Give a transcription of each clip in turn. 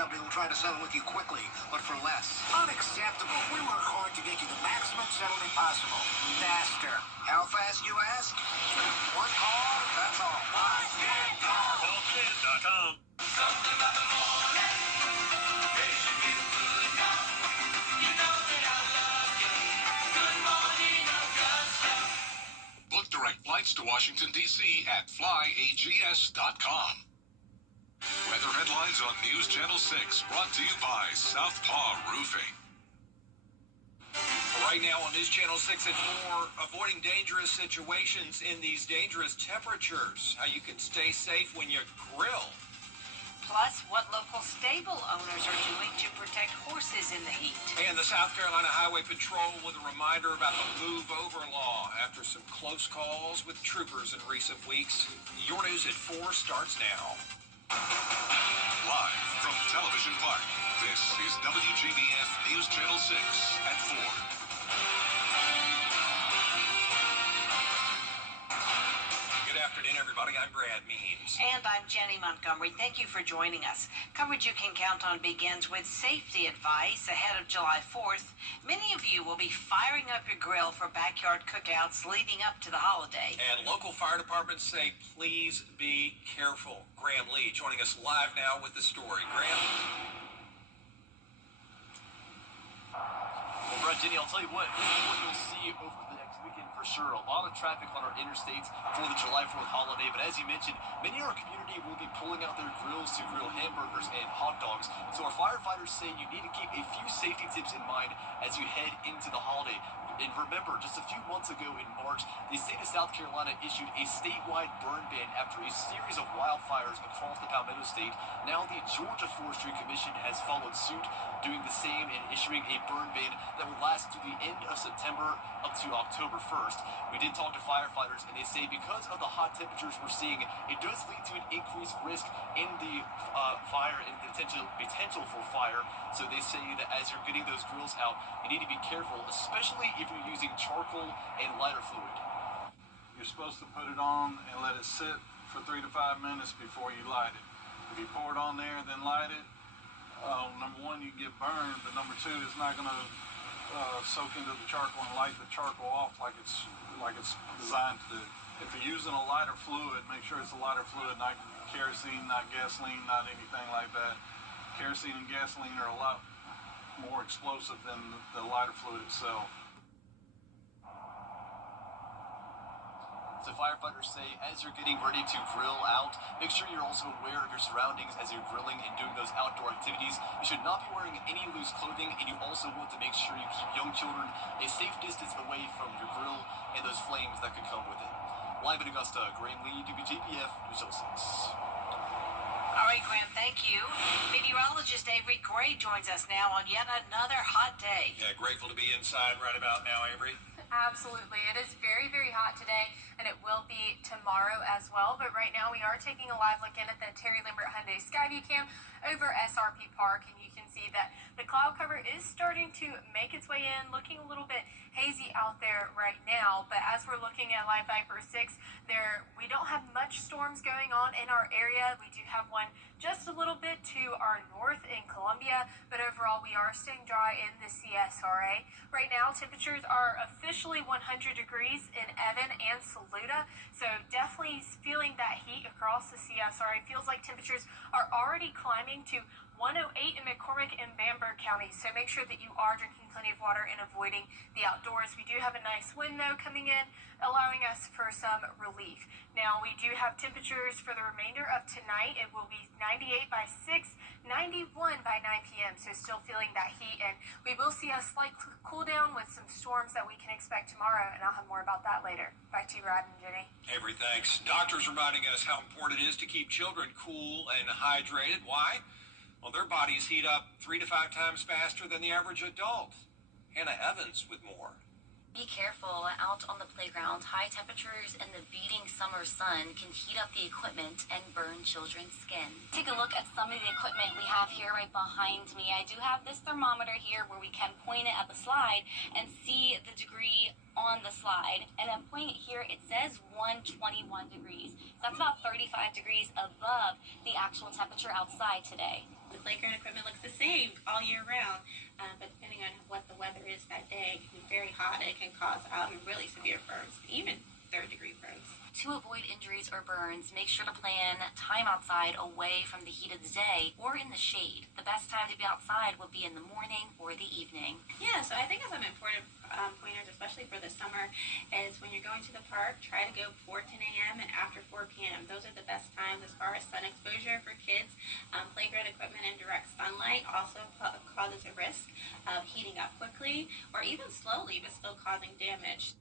company will try to settle with you quickly, but for less. Unacceptable. We work hard to get you the maximum settlement possible. Faster. How fast, you ask? One call, that's all. CallKid.com. Something about the morning makes you feel good now. You know that I love you. Good morning, Augusta. Book direct flights to Washington, D.C. at flyags.com. Weather headlines on News Channel 6, brought to you by Southpaw Roofing. Right now on News Channel 6 at 4, avoiding dangerous situations in these dangerous temperatures. How you can stay safe when you grill. Plus, what local stable owners are doing to protect horses in the heat. And the South Carolina Highway Patrol with a reminder about the move over law after some close calls with troopers in recent weeks. Your News at 4 starts now. Live from Television Park, this is WJBF News Channel 6 at 4. Good afternoon, everybody. I'm Brad Means. And I'm Jenny Montgomery. Thank you for joining us. Coverage you can count on begins with safety advice ahead of July 4th. Many of you will be firing up your grill for backyard cookouts leading up to the holiday. And local fire departments say, please be careful. Graham Lee joining us live now with the story. Graham? Well, Brett, Jenny, I'll tell you what, this is what you'll see over the next weekend for sure. A lot of traffic on our interstates for the July 4th holiday, but as you mentioned, many in our community will be pulling out their grills to grill hamburgers and hot dogs. So our firefighters say you need to keep a few safety tips in mind as you head into the holiday. And remember, just a few months ago in March, the state of South Carolina issued a statewide burn ban after a series of wildfires across the Palmetto State. Now the Georgia Forestry Commission has followed suit, doing the same and issuing a burn ban that will last through the end of September up to October 1st. We did talk to firefighters, and they say because of the hot temperatures we're seeing, it does lead to an increased risk in the fire and potential for fire. So they say that as you're getting those grills out, you need to be careful, especially if you're using charcoal and lighter fluid. You're supposed to put it on and let it sit for 3 to 5 minutes before you light it. If you pour it on there, then light it, number one, you get burned, but number two, it's not going to soak into the charcoal and light the charcoal off like it's designed to do. If you're using a lighter fluid, make sure it's a lighter fluid, not kerosene, not gasoline, not anything like that. Kerosene and gasoline are a lot more explosive than the lighter fluid itself. So firefighters say as you're getting ready to grill out, make sure you're also aware of your surroundings as you're grilling and doing those outdoor activities. You should not be wearing any loose clothing, and you also want to make sure you keep young children a safe distance away from your grill and those flames that could come with it. Live in Augusta, Graham Lee, WJBF News 06. All right, Graham, thank you. Meteorologist Avery Gray joins us now on yet another hot day. Yeah, grateful to be inside right about now, Avery. Absolutely. It is very, very hot today, and it will be tomorrow as well. But right now we are taking a live look in at the Terry Lambert Hyundai Skyview Cam over SRP Park, and you can see that the cloud cover is starting to make its way in, looking a little bit hazy out there right now. But as we're looking at Live Viper 6, we don't have much storms going on in our area. We do have one just a little bit to our north in Columbia, but overall we are staying dry in the CSRA. Right now temperatures are officially 100 degrees in Evan and Saluda, so definitely feeling that heat across the CSRA. Feels like temperatures are already climbing to 108 in McCormick and Bamberg counties, so make sure that you are drinking plenty of water and avoiding the outdoors. We do have a nice wind though coming in, allowing us for some relief. Now we do have temperatures for the remainder of tonight. It will be 98 by 6, 91 by 9 p.m. So still feeling that heat, and we will see a slight cool down with some storms that we can expect tomorrow, and I'll have more about that later. Back to you, Rod and Jenny. Avery, thanks. Doctors reminding us how important it is to keep children cool and hydrated. Why? Well, their bodies heat up 3 to 5 times faster than the average adult. Hannah Evans with more. Be careful out on the playground. High temperatures and the beating summer sun can heat up the equipment and burn children's skin. Take a look at some of the equipment we have here right behind me. I do have this thermometer here where we can point it at the slide and see the degree on the slide, and I'm putting it here. It says 121 degrees. So that's about 35 degrees above the actual temperature outside today. The playground equipment looks the same all year round, but depending on what the weather is that day, it can be very hot. It can cause really severe burns, even third-degree burns. To avoid injuries or burns, make sure to plan time outside away from the heat of the day or in the shade. The best time to be outside will be in the morning or the evening. Yeah, so I think some important pointers, especially for the summer, is when you're going to the park, try to go before 10 a.m. and after 4 p.m. Those are the best times as far as sun exposure for kids. Playground equipment in direct sunlight also causes a risk of heating up quickly or even slowly, but still causing damage.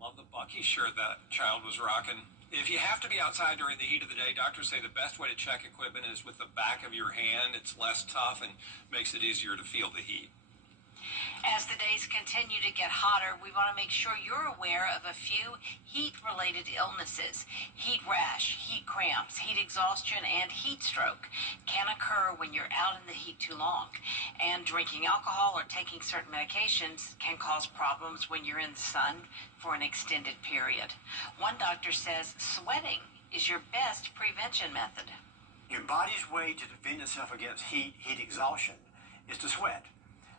Love the Bucky shirt that child was rocking. If you have to be outside during the heat of the day, doctors say the best way to check equipment is with the back of your hand. It's less tough and makes it easier to feel the heat. As the days continue to get hotter, we want to make sure you're aware of a few heat-related illnesses. Heat rash, heat cramps, heat exhaustion, and heat stroke can occur when you're out in the heat too long. And drinking alcohol or taking certain medications can cause problems when you're in the sun for an extended period. One doctor says sweating is your best prevention method. Your body's way to defend itself against heat exhaustion, is to sweat.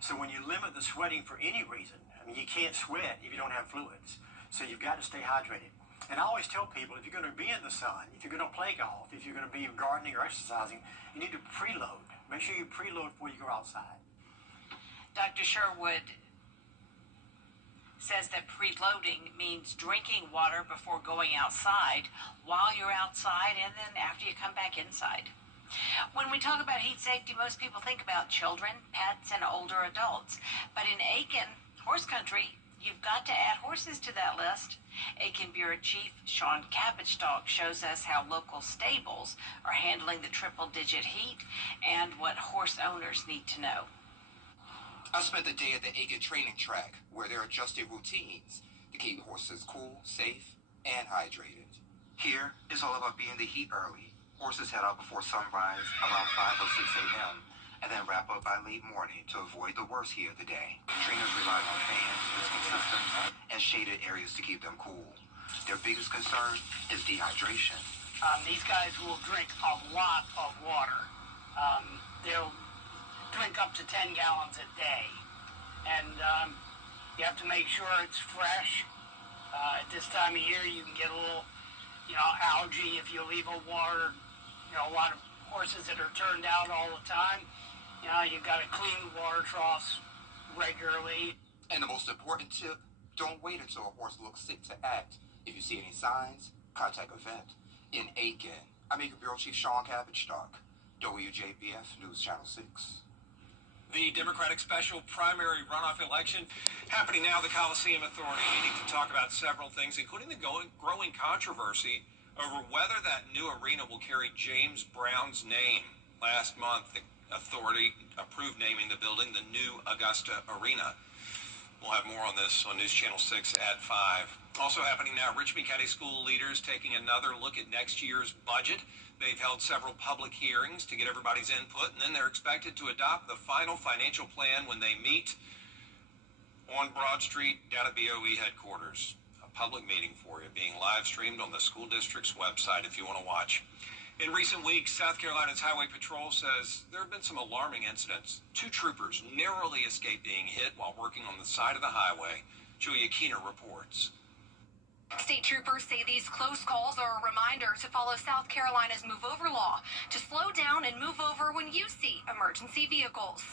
So when you limit the sweating for any reason, I mean, you can't sweat if you don't have fluids. So you've got to stay hydrated. And I always tell people, if you're going to be in the sun, if you're going to play golf, if you're going to be gardening or exercising, you need to preload. Make sure you preload before you go outside. Dr. Sherwood says that preloading means drinking water before going outside, while you're outside, and then after you come back inside. When we talk about heat safety, most people think about children, pets, and older adults. But in Aiken, horse country, you've got to add horses to that list. Aiken Bureau Chief Sean Cabbage-Stalk shows us how local stables are handling the triple-digit heat and what horse owners need to know. I spent the day at the Aiken training track where they're adjusting routines to keep horses cool, safe, and hydrated. Here, it's all about being the heat early. Horses head out before sunrise around 5 or 6 a.m. and then wrap up by late morning to avoid the worst heat of the day. Trainers rely on fans, biscuit systems, and shaded areas to keep them cool. Their biggest concern is dehydration. These guys will drink a lot of water. They'll drink up to 10 gallons a day. And you have to make sure it's fresh. At this time of year, you can get a little, algae if you leave a water. A lot of horses that are turned out all the time, you've got to clean the water troughs regularly. And the most important tip, don't wait until a horse looks sick to act. If you see any signs, contact a vet. In Aiken, I'm Aiken Bureau Chief Sean Cabbage-Stalk, WJBF News Channel 6. The Democratic special primary runoff election happening now. The Coliseum Authority meeting to talk about several things, including the growing controversy over whether that new arena will carry James Brown's name. Last month, the authority approved naming the building the new Augusta Arena. We'll have more on this on News Channel 6 at 5. Also happening now, Richmond County school leaders taking another look at next year's budget. They've held several public hearings to get everybody's input, and then they're expected to adopt the final financial plan when they meet on Broad Street down at BOE headquarters. Public meeting for you, being live streamed on the school district's website if you want to watch. In recent weeks, South Carolina's Highway Patrol says there have been some alarming incidents. 2 troopers narrowly escaped being hit while working on the side of the highway. Julia Keener reports. State troopers say these close calls are a reminder to follow South Carolina's move over law, to slow down and move over when you see emergency vehicles.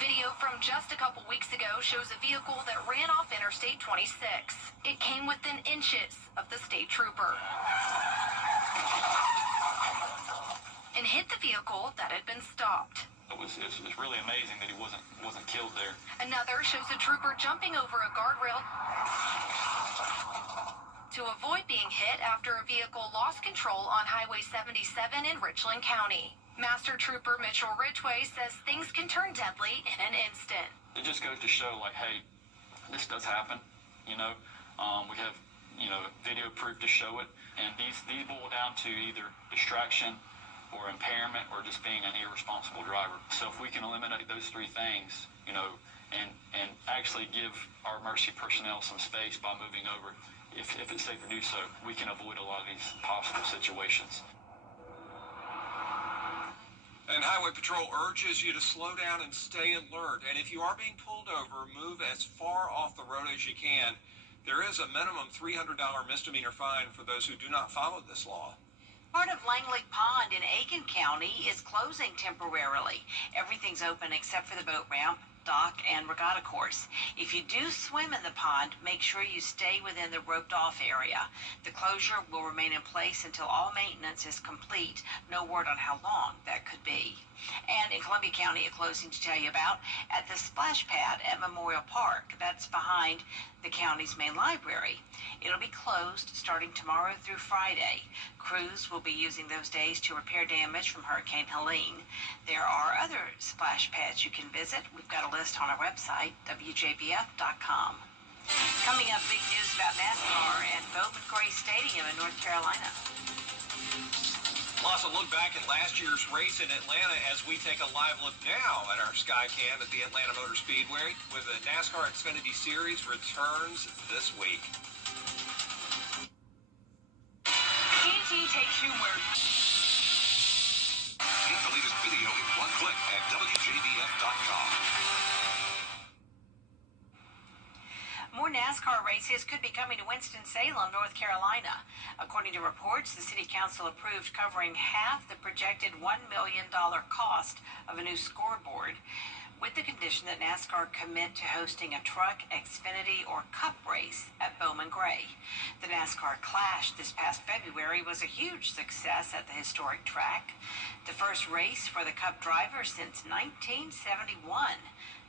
Video from just a couple weeks ago shows a vehicle that ran off Interstate 26. It came within inches of the state trooper and hit the vehicle that had been stopped. It's really amazing that he wasn't killed there. Another shows a trooper jumping over a guardrail to avoid being hit after a vehicle lost control on Highway 77 in Richland County. Master Trooper Mitchell Ridgway says things can turn deadly in an instant. It just goes to show, hey, this does happen. We have, video proof to show it. And these boil down to either distraction or impairment or just being an irresponsible driver. So if we can eliminate those 3 things, and actually give our emergency personnel some space by moving over. If it's safe to do so, we can avoid a lot of these possible situations. And Highway Patrol urges you to slow down and stay alert. And if you are being pulled over, move as far off the road as you can. There is a minimum $300 misdemeanor fine for those who do not follow this law. Part of Langley Pond in Aiken County is closing temporarily. Everything's open except for the boat ramp, dock, and regatta course. If you do swim in the pond, make sure you stay within the roped-off area. The closure will remain in place until all maintenance is complete. No word on how long that could be. And in Columbia County, a closing to tell you about at the splash pad at Memorial Park. That's behind the county's main library. It'll be closed starting tomorrow through Friday. Crews will be using those days to repair damage from Hurricane Helene. There are other splash pads you can visit. We've got a list on our website, WJBF.com. Coming up, big news about NASCAR at Bowman Gray Stadium in North Carolina. Plus, a look back at last year's race in Atlanta as we take a live look now at our Skycam at the Atlanta Motor Speedway, with the NASCAR Xfinity Series returns this week. TNT takes you where... Get the latest video in one click at WJBF.com. More NASCAR races could be coming to Winston-Salem, North Carolina. According to reports, the City Council approved covering half the projected $1 million cost of a new scoreboard, with the condition that NASCAR commit to hosting a truck, Xfinity, or Cup race at Bowman Gray. The NASCAR Clash this past February was a huge success at the historic track, the first race for the Cup drivers since 1971.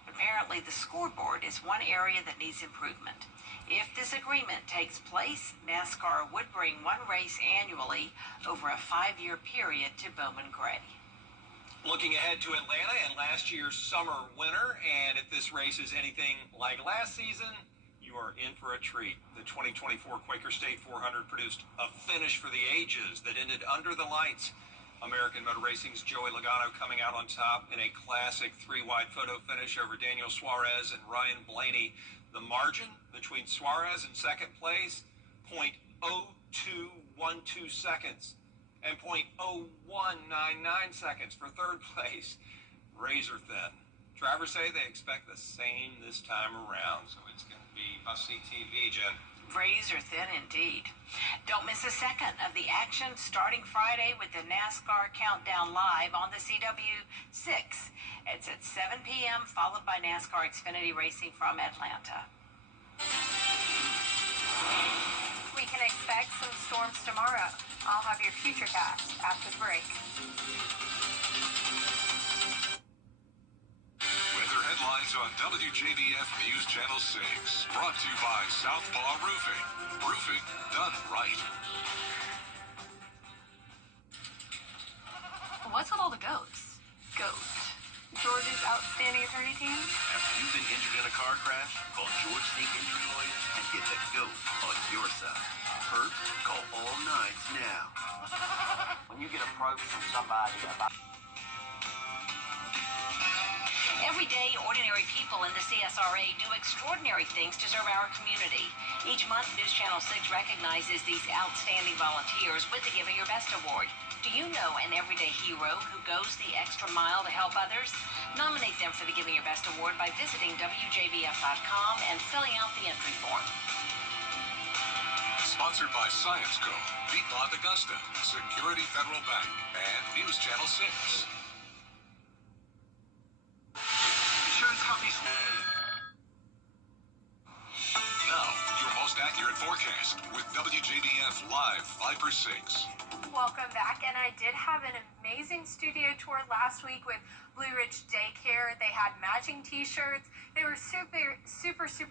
Apparently, the scoreboard is one area that needs improvement. If this agreement takes place, NASCAR would bring one race annually over a 5-year period to Bowman Gray. Looking ahead to Atlanta and last year's summer winter, and if this race is anything like last season, you are in for a treat. The 2024 Quaker State 400 produced a finish for the ages that ended under the lights. American Motor Racing's Joey Logano coming out on top in a classic 3-wide photo finish over Daniel Suarez and Ryan Blaney. The margin between Suarez and second place, 0.0212 seconds, and 0.0199 seconds for third place. Razor thin. Drivers say they expect the same this time around, so it's going to be must-see TV, Jen. Razor thin indeed. Don't miss a second of the action starting Friday with the NASCAR Countdown live on the CW6. It's at 7 p.m., followed by NASCAR Xfinity Racing from Atlanta. We can expect some storms tomorrow. I'll have your futurecast after the break. Weather headlines on WJBF News Channel 6. Brought to you by Southpaw Roofing. Roofing done right. What's with all the goats? Goat. George's outstanding attorney team? Have you been injured in a car crash? Call George Sneak Injury Lawyers and get the GOAT on your side. Hurt? Call All Nights now. When you get approached from somebody about... Every day, ordinary people in the CSRA do extraordinary things to serve our community. Each month, News Channel 6 recognizes these outstanding volunteers with the Giving Your Best Award. Do you know an everyday hero who goes the extra mile to help others? Nominate them for the Giving Your Best Award by visiting WJBF.com and filling out the entry form. Sponsored by Science Co., Piedmont Augusta, Security Federal Bank, and News Channel 6. Insurance companies. Now, your most accurate forecast with WJBF Live 5/6. Welcome back, and I did have an amazing studio tour last week with Blue Ridge Daycare. They had matching t-shirts. They were super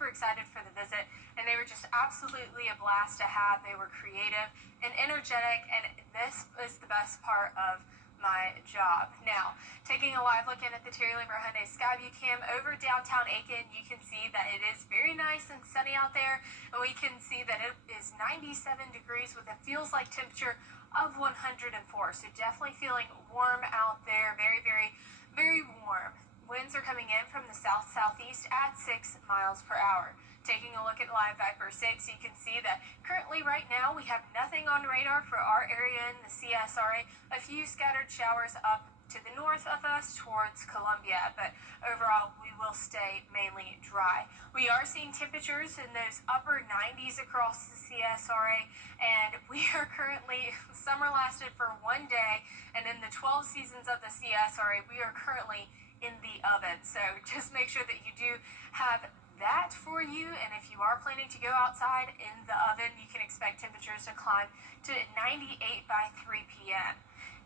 excited for the visit, and they were just absolutely a blast to have. They were creative and energetic, and this is the best part of my job. Now, taking a live look in at the Terry Lambert Hyundai Skyview Cam over downtown Aiken, you can see that it is very nice and sunny out there, and we can see that it is 97 degrees with a feels like temperature of 104. So definitely feeling warm out there, very warm. winds are coming in from the south-southeast at 6 miles per hour. Taking a look at Live Viper 6, you can see that currently right now we have nothing on radar for our area in the CSRA. A few scattered showers up to the north of us towards Columbia, but overall we will stay mainly dry. We are seeing temperatures in those upper 90s across the CSRA, and we are currently, summer lasted for 1 day, and in the 12 seasons of the CSRA, we are currently in the oven. So just make sure that you do have that for you, and if you are planning to go outside in the oven, you can expect temperatures to climb to 98 by 3 p.m.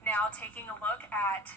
Now, taking a look at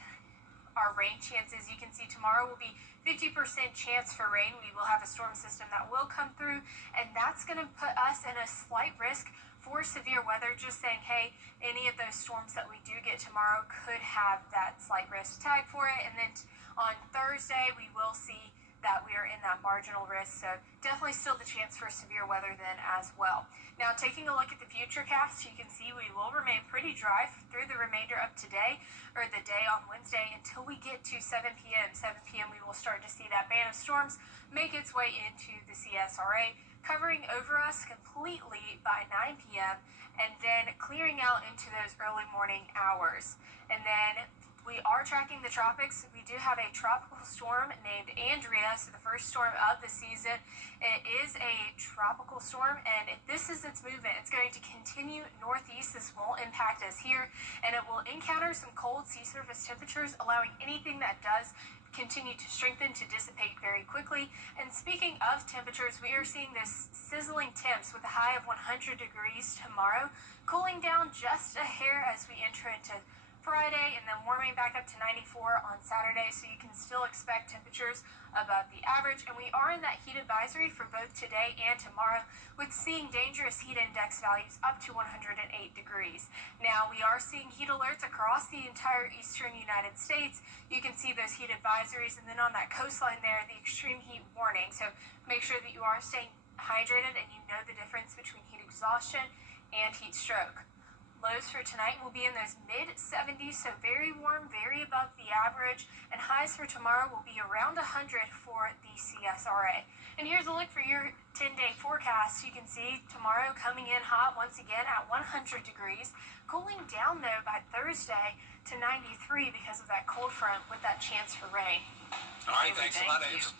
our rain chances, you can see tomorrow will be 50% chance for rain. We will have a storm system that will come through, and that's going to put us in a slight risk for severe weather. Just saying, hey, any of those storms that we do get tomorrow could have that slight risk tag for it. And then on Thursday, we will see that we are in that marginal risk, so definitely still the chance for severe weather then as well. Now, taking a look at the futurecast, you can see we will remain pretty dry through the remainder of today, or the day on Wednesday, until we get to 7 p.m. 7 p.m. we will start to see that band of storms make its way into the CSRA, covering over us completely by 9 p.m., and then clearing out into those early morning hours. And then we are tracking the tropics. We do have a tropical storm named Andrea, so the first storm of the season. It is a tropical storm, and if this is its movement, it's going to continue northeast. This won't impact us here, and it will encounter some cold sea surface temperatures, allowing anything that does continue to strengthen to dissipate very quickly. And speaking of temperatures, we are seeing this sizzling temps with a high of 100 degrees tomorrow, cooling down just a hair as we enter into Friday, and then warming back up to 94 on Saturday, so you can still expect temperatures above the average. And we are in that heat advisory for both today and tomorrow, with seeing dangerous heat index values up to 108 degrees. Now, we are seeing heat alerts across the entire eastern United States. You can see those heat advisories, and then on that coastline there, the extreme heat warning. So make sure that you are staying hydrated and you know the difference between heat exhaustion and heat stroke. Lows for tonight will be in those mid-70s, so very warm, very above the average, and highs for tomorrow will be around 100 for the CSRA. And here's a look for your 10-day forecast. You can see tomorrow coming in hot once again at 100 degrees, cooling down though by Thursday to 93 because of that cold front with that chance for rain. All right, thanks a lot, Ames.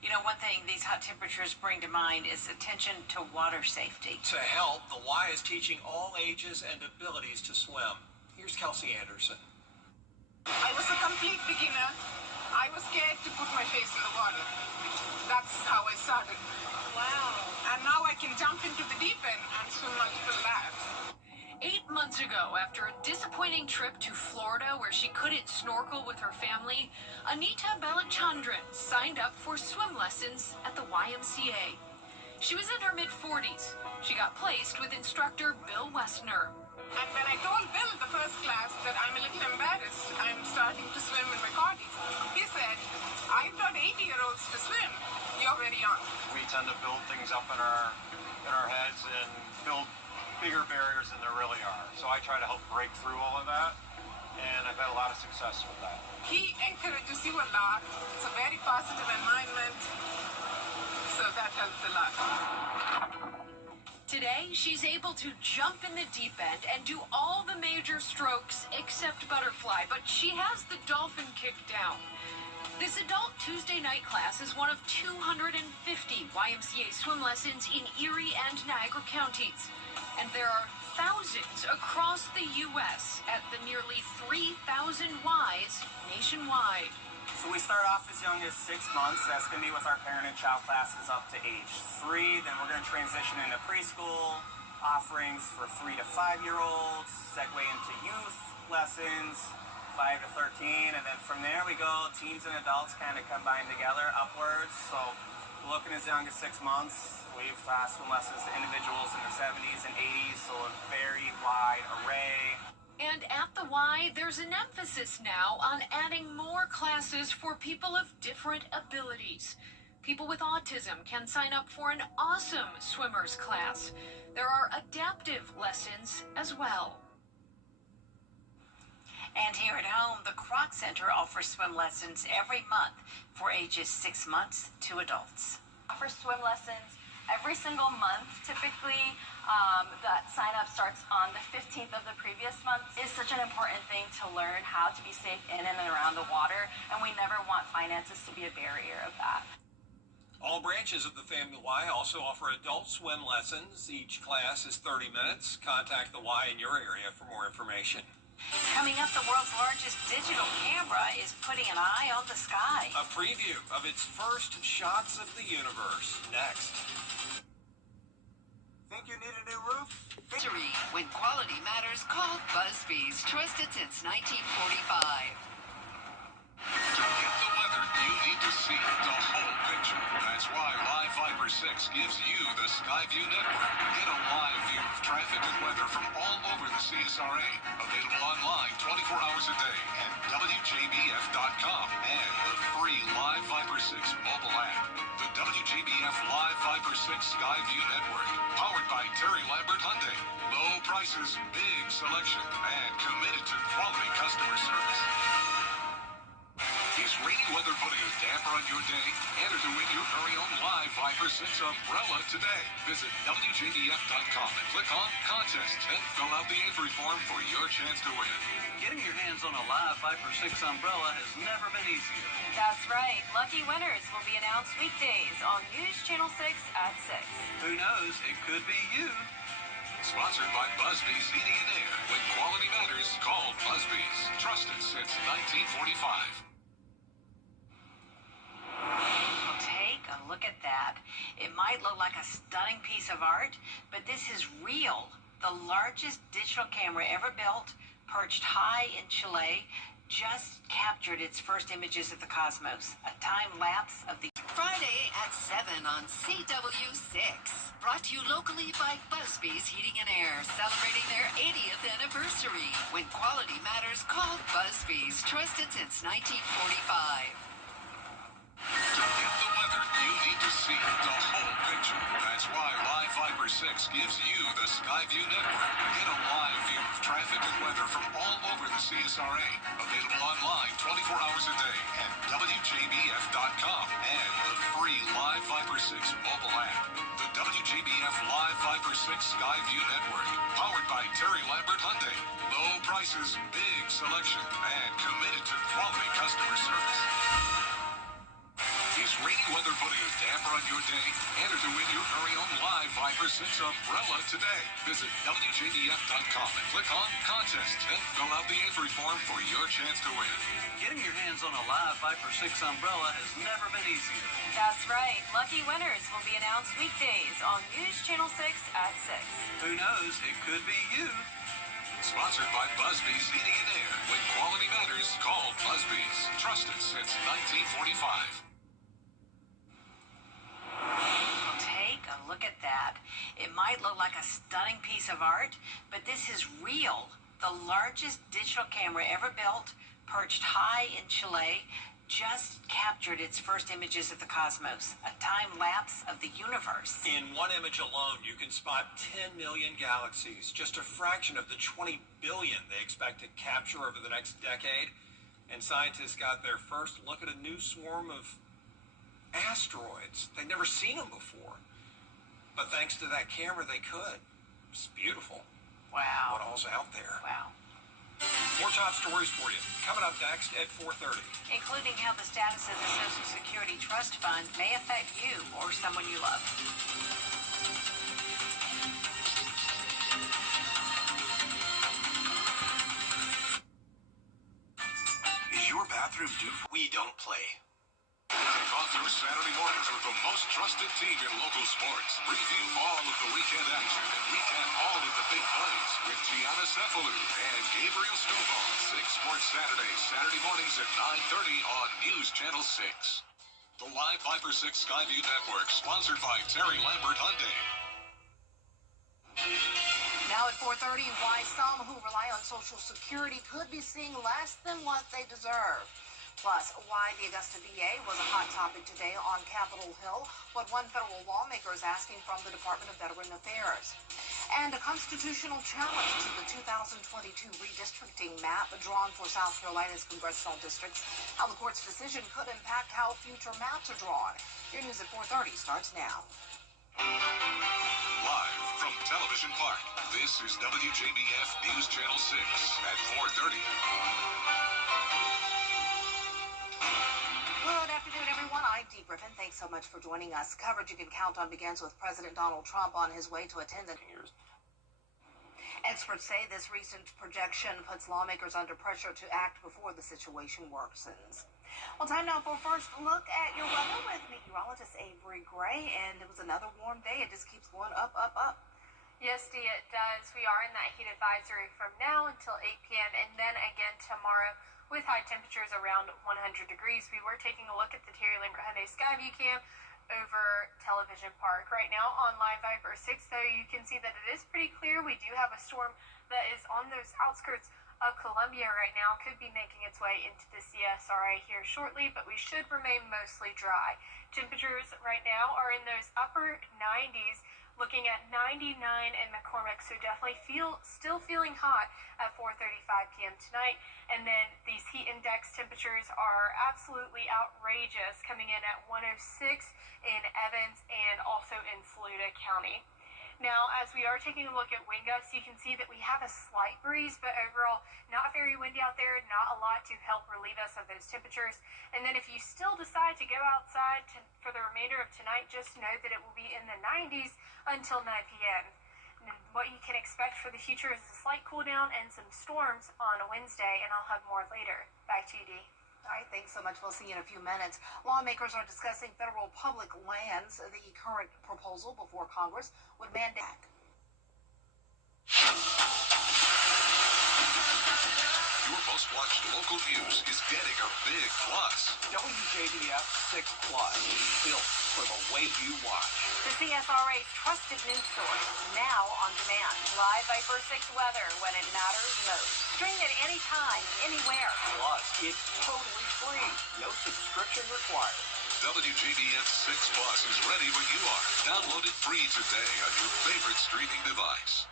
You know, one thing these hot temperatures bring to mind is attention to water safety. To help, the Y is teaching all ages and abilities to swim. Here's Kelsey Anderson. I was a complete beginner. I was scared to put my face in the water. That's how I started. Wow. And now I can jump into the deep end and swim multiple laps. 8 months ago, after a disappointing trip to Florida where she couldn't snorkel with her family, Anita Balachandran signed up for swim lessons at the YMCA. She was in her mid-40s. She got placed with instructor Bill Westner. And when I told Bill the first class that I'm a little embarrassed, I'm starting to swim in my 40s, he said, I've taught 80-year-olds to swim. You're very young. We tend to build things up in our heads and build bigger barriers than there really are. So I try to help break through all of that, and I've had a lot of success with that. He encourages you a lot. It's a very positive environment, so that helps a lot. Today, she's able to jump in the deep end and do all the major strokes except butterfly, but she has the dolphin kick down. This adult Tuesday night class is one of 250 YMCA swim lessons in Erie and Niagara counties. And there are thousands across the U.S. at the nearly 3,000 Ys nationwide. So we start off as young as 6 months. That's going to be with our parent and child classes up to age 3. Then we're going to transition into preschool offerings for 3 to 5-year-olds, segue into youth lessons, 5 to 13. And then from there we go, teens and adults kind of combine together upwards. So looking as young as 6 months. We've swim lessons to individuals in their 70s and 80s, so a very wide array. And at the Y, there's an emphasis now on adding more classes for people of different abilities. People with autism can sign up for an awesome swimmers class. There are adaptive lessons as well. And here at home, the Croc Center offers swim lessons every month for ages 6 months to adults. Offer swim lessons every single month. Typically, that sign up starts on the 15th of the previous month. It's such an important thing to learn how to be safe in and around the water, and we never want finances to be a barrier of that. All branches of the Family Y also offer adult swim lessons. Each class is 30 minutes. Contact the Y in your area for more information. Coming up, the world's largest digital camera is putting an eye on the sky. A preview of its first shots of the universe next. Think you need a new roof? Victory. When quality matters, call Busby's. Trusted since 1945. To get the weather, you need to see the whole picture. That's why Live Viper 6 gives you the Skyview network. Get a live view of traffic and weather from all over the CSRA. Available online 24 hours a day at WJBF.com and the free Live Viper 6 mobile app. The WJBF Live Viper 6 Skyview network. Powered by Terry Lambert Hyundai. Low prices, big selection, and committed to quality customer service. Is rainy weather putting a damper on your day? Enter to win your very own Live Viper 6 umbrella today. Visit WJBF.com and click on Contest and fill out the entry form for your chance to win. Getting your hands on a Live Viper 6 umbrella has never been easier. That's right. Lucky winners will be announced weekdays on News Channel 6 at 6. Who knows? It could be you. Sponsored by Busby's Heating and Air. When quality matters, call Busby's. Trusted since 1945. Take a look at that. It might look like a stunning piece of art, but this is real. The largest digital camera ever built, perched high in Chile, just captured its first images of the cosmos. A time lapse of the Friday at 7 on CW6. Brought to you locally by Busby's Heating and Air, celebrating their 80th anniversary. When quality matters, call Busby's. Trusted since 1945. To get the weather, you need to see the whole picture. That's why Live Viper 6 gives you the Skyview network. Get a live view of traffic and weather from all over the CSRA. Available online 24 hours a day at WJBF.com and the free Live Viper 6 mobile app. The WJBF Live Viper 6 Skyview network. Powered by Terry Lambert Hyundai. Low prices, big selection, and committed to quality customer service. Is rainy weather putting a damper on your day? Enter to win your very own Live Viper 6 umbrella today. Visit WJBF.com and click on Contest and fill out the entry form for your chance to win. Getting your hands on a Live Viper 6 umbrella has never been easier. That's right. Lucky winners will be announced weekdays on News Channel 6 at 6. Who knows? It could be you. Sponsored by Busby's Heating and Air. When quality matters, call Busby's. Trusted since 1945. Take a look at that. It might look like a stunning piece of art, but this is real. The largest digital camera ever built, perched high in Chile, just captured its first images of the cosmos. A time lapse of the universe. In one image alone, you can spot 10 million galaxies, just a fraction of the 20 billion they expect to capture over the next decade. And scientists got their first look at a new swarm of asteroids. They'd never seen them before. But thanks to that camera, they could. It's beautiful. Wow. What all's out there. Wow. More top stories for you. Coming up next at 4:30. Including how the status of the Social Security Trust Fund may affect you or someone you love. Is your bathroom due? We don't play. Kick off your Saturday mornings with the most trusted team in local sports. Preview all of the weekend action and recap all of the big plays with Gianna Cephalou and Gabriel Stovall. 6 Sports Saturdays, Saturday mornings at 9:30 on News Channel 6. The Live Viper 6 Skyview Network, sponsored by Terry Lambert Hyundai. Now at 4:30, why some who rely on Social Security could be seeing less than what they deserve. Plus, why the Augusta VA was a hot topic today on Capitol Hill, what one federal lawmaker is asking from the Department of Veteran Affairs, and a constitutional challenge to the 2022 redistricting map drawn for South Carolina's congressional districts, how the court's decision could impact how future maps are drawn. Your news at 4:30 starts now. Live from Television Park, this is WJBF News Channel 6 at 4:30. Good afternoon, everyone. I'm Dee Griffin. Thanks so much for joining us. Coverage you can count on begins with President Donald Trump on his way to attend the Experts say this recent projection puts lawmakers under pressure to act before the situation worsens. Well, time now for a first look at your weather with meteorologist Avery Gray, and it was another warm day. It just keeps going up, up, up. Yes, Dee, it does. We are in that heat advisory from now until 8 p.m. and then again tomorrow with high temperatures around 100 degrees. We were taking a look at the Terry Lambert Hyundai Skyview Cam over Television Park. Right now on Live Viper 6, though, you can see that it is pretty clear. We do have a storm that is on those outskirts of Columbia right now. Could be making its way into the CSRA here shortly, but we should remain mostly dry. Temperatures right now are in those upper 90s, looking at 99 in McCormick, so definitely still feeling hot at 4:35 p.m. tonight. And then these heat index temperatures are absolutely outrageous, coming in at 106 in Evans and also in Saluda County. Now, as we are taking a look at wind gusts, you can see that we have a slight breeze, but overall not very windy out there, not a lot to help relieve us of those temperatures. And then if you still decide to go outside for the remainder of tonight, just know that it will be in the 90s until 9 p.m. And what you can expect for the future is a slight cool down and some storms on a Wednesday, and I'll have more later. Back to you, Dee. All right, thanks so much. We'll see you in a few minutes. Lawmakers are discussing federal public lands. The current proposal before Congress would mandate. Your most watched local news is getting a big plus. WJBF 6 Plus, built for the way you watch. The CSRA's trusted news source, now on demand. Live Viper 6 weather when it matters most. Stream it anytime, anywhere. Plus, it's totally free. No subscription required. WJBF 6 Plus is ready when you are. Download it free today on your favorite streaming device.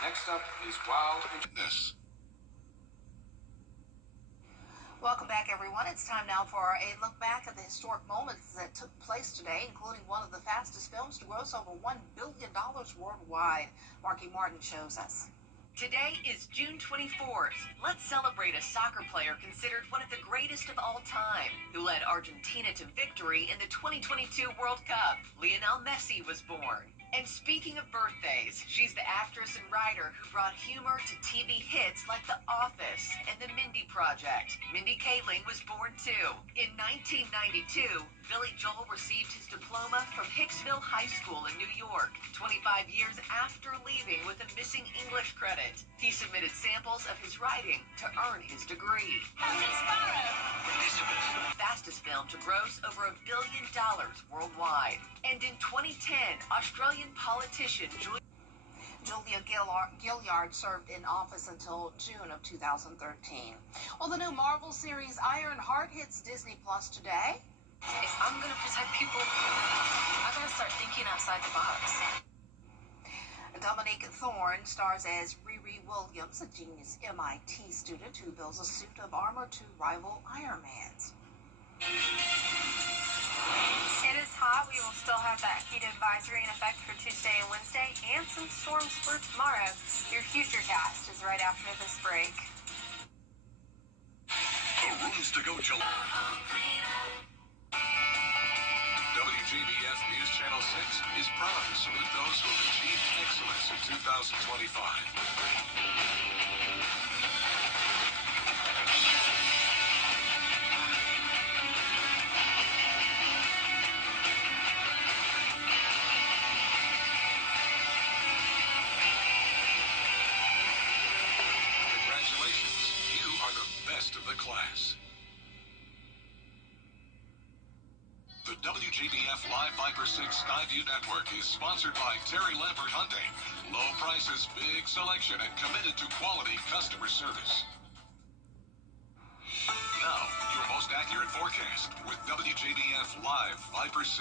Next up is Wild Fitness. Welcome back, everyone. It's time now for a look back at the historic moments that took place today, including one of the fastest films to gross over $1 billion worldwide. Marky Martin shows us. Today is June 24th. Let's celebrate a soccer player considered one of the greatest of all time, who led Argentina to victory in the 2022 World Cup. Lionel Messi was born. And speaking of birthdays, she's the actress and writer who brought humor to TV hits like The Office and The Mindy Project. Mindy Kaling was born too. In 1992, Billy Joel received his diploma from Hicksville High School in New York, 25 years after leaving with a missing English credit. He submitted samples of his writing to earn his degree. Fastest film to gross over $1 billion worldwide. And in 2010, Australian politician Julia Gillard served in office until June of 2013. Well, the new Marvel series Ironheart hits Disney Plus today. If I'm going to protect people, I got to start thinking outside the box. Dominique Thorne stars as Riri Williams, a genius MIT student who builds a suit of armor to rival Iron Man's. It is hot. We will still have that heat advisory in effect for Tuesday and Wednesday, and some storms for tomorrow. Your Futurecast is right after this break. The rooms to go July. WJBF News Channel 6 is proud to salute those who have achieved excellence in 2025. The WJBF Live Viper 6 Skyview Network is sponsored by Terry Lambert Hyundai. Low prices, big selection, and committed to quality customer service. Now, your most accurate accurate forecast with WJBF Live Viper 6.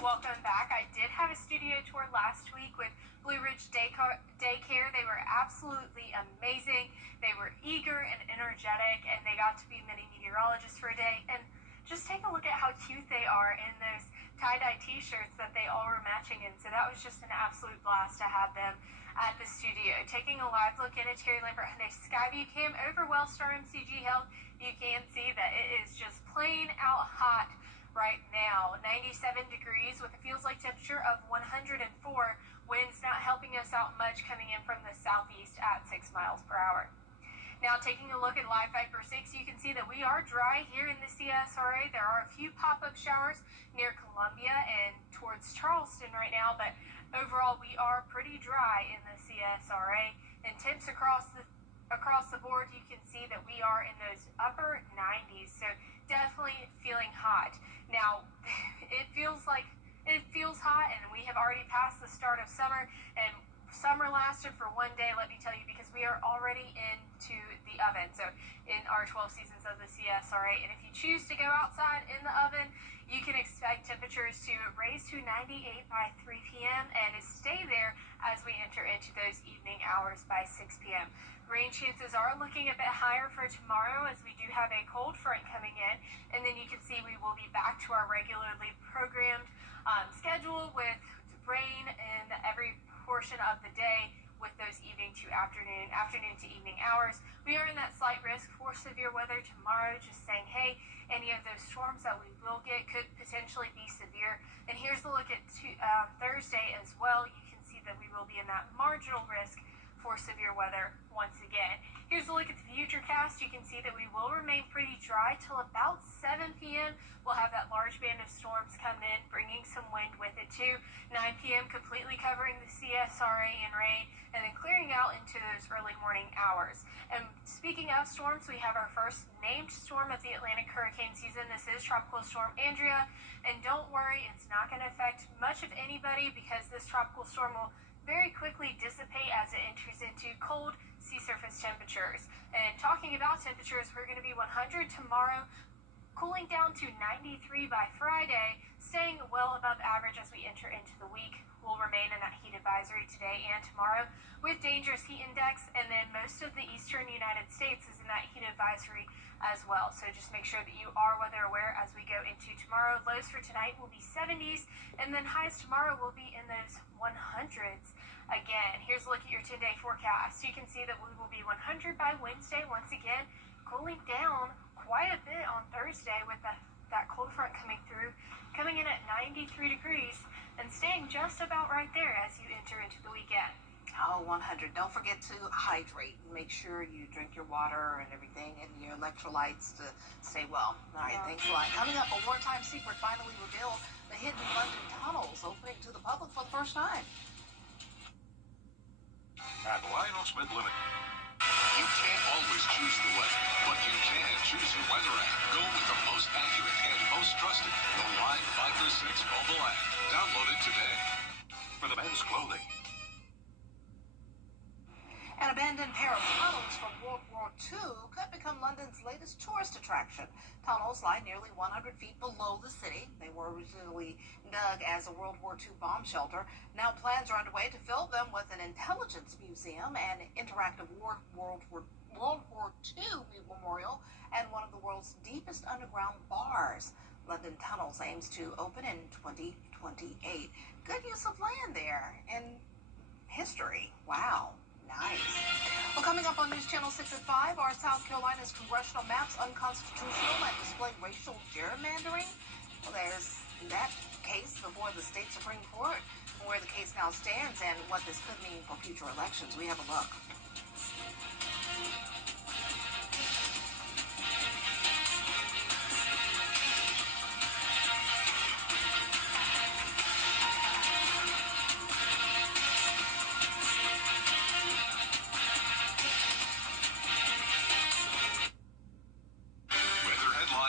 Welcome back. I did have a studio tour last week with Blue Ridge Daycare. They were absolutely amazing. They were eager and energetic, and they got to be mini meteorologists for a day. And just take a look at how cute they are in those tie-dye t-shirts that they all were matching in. So that was just an absolute blast to have them at the studio. Taking a live look in at Terry Lambert Hyundai Skyview Cam over Wellstar MCG Health, you can see that it is just plain out hot right now. 97 degrees with a feels like temperature of 104. Winds not helping us out much coming in from the southeast at 6 miles per hour. Now taking a look at Live Viper 6, you can see that we are dry here in the CSRA. There are a few pop-up showers near Columbia and towards Charleston right now, but overall we are pretty dry in the CSRA. And temps across the board, you can see that we are in those upper 90s, so definitely feeling hot. Now, it feels hot, and we have already passed the start of summer, and summer lasted for one day, let me tell you, because we are already into the oven. So in our 12 seasons of the CSRA, and if you choose to go outside in the oven, you can expect temperatures to raise to 98 by 3 p.m. and stay there as we enter into those evening hours by 6 p.m. Rain chances are looking a bit higher for tomorrow as we do have a cold front coming in, and then you can see we will be back to our regularly programmed schedule with rain in every portion of the day with those evening to afternoon to evening hours. We are in that slight risk for severe weather tomorrow, just saying, hey, any of those storms that we will get could potentially be severe. And here's a look at Thursday as well. You can see that we will be in that marginal risk for severe weather once again. Here's a look at the futurecast. You can see that we will remain pretty dry till about 7 p.m. We'll have that large band of storms come in, bringing some wind with it too. 9 p.m. completely covering the CSRA in rain, and then clearing out into those early morning hours. And speaking of storms, we have our first named storm of the Atlantic hurricane season. This is Tropical Storm Andrea, and don't worry, it's not going to affect much of anybody because this tropical storm will very quickly dissipate as it enters into cold sea surface temperatures. And talking about temperatures, we're going to be 100 tomorrow, cooling down to 93 by Friday, staying well above average as we enter into the week. We'll remain in that heat advisory today and tomorrow with dangerous heat index, and then most of the eastern United States is in that heat advisory as well. So just make sure that you are weather aware as we go into tomorrow. Lows for tonight will be 70s, and then highs tomorrow will be in those 100s. Again, here's a look at your 10-day forecast. You can see that we will be 100 by Wednesday once again, cooling down quite a bit on Thursday with that cold front coming through, coming in at 93 degrees and staying just about right there as you enter into the weekend. Oh, 100. Don't forget to hydrate. Make sure you drink your water and everything and your electrolytes to stay well. All right, thanks a lot. Coming up, a wartime secret finally revealed: the hidden London tunnels opening to the public for the first time. At Lionel Smith Limited, you can't always choose the weather, but you can choose your weather app. Go with the most accurate and most trusted, the Live Viper 6 mobile app. Download it today. For the men's clothing. An abandoned pair of tunnels from World War II could become London's latest tourist attraction. Tunnels lie nearly 100 feet below the city. They were originally dug as a World War II bomb shelter. Now plans are underway to fill them with an intelligence museum, an interactive World War II memorial, and one of the world's deepest underground bars. London Tunnels aims to open in 2028. Good use of land there in history. Wow. Nice. Well, coming up on News Channel 6 at 5, are South Carolina's congressional maps unconstitutional and display racial gerrymandering? Well, there's that case before the state Supreme Court, where the case now stands and what this could mean for future elections. We have a look.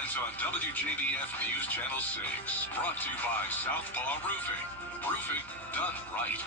On WJBF News Channel 6, brought to you by Southpaw Roofing. Roofing done right.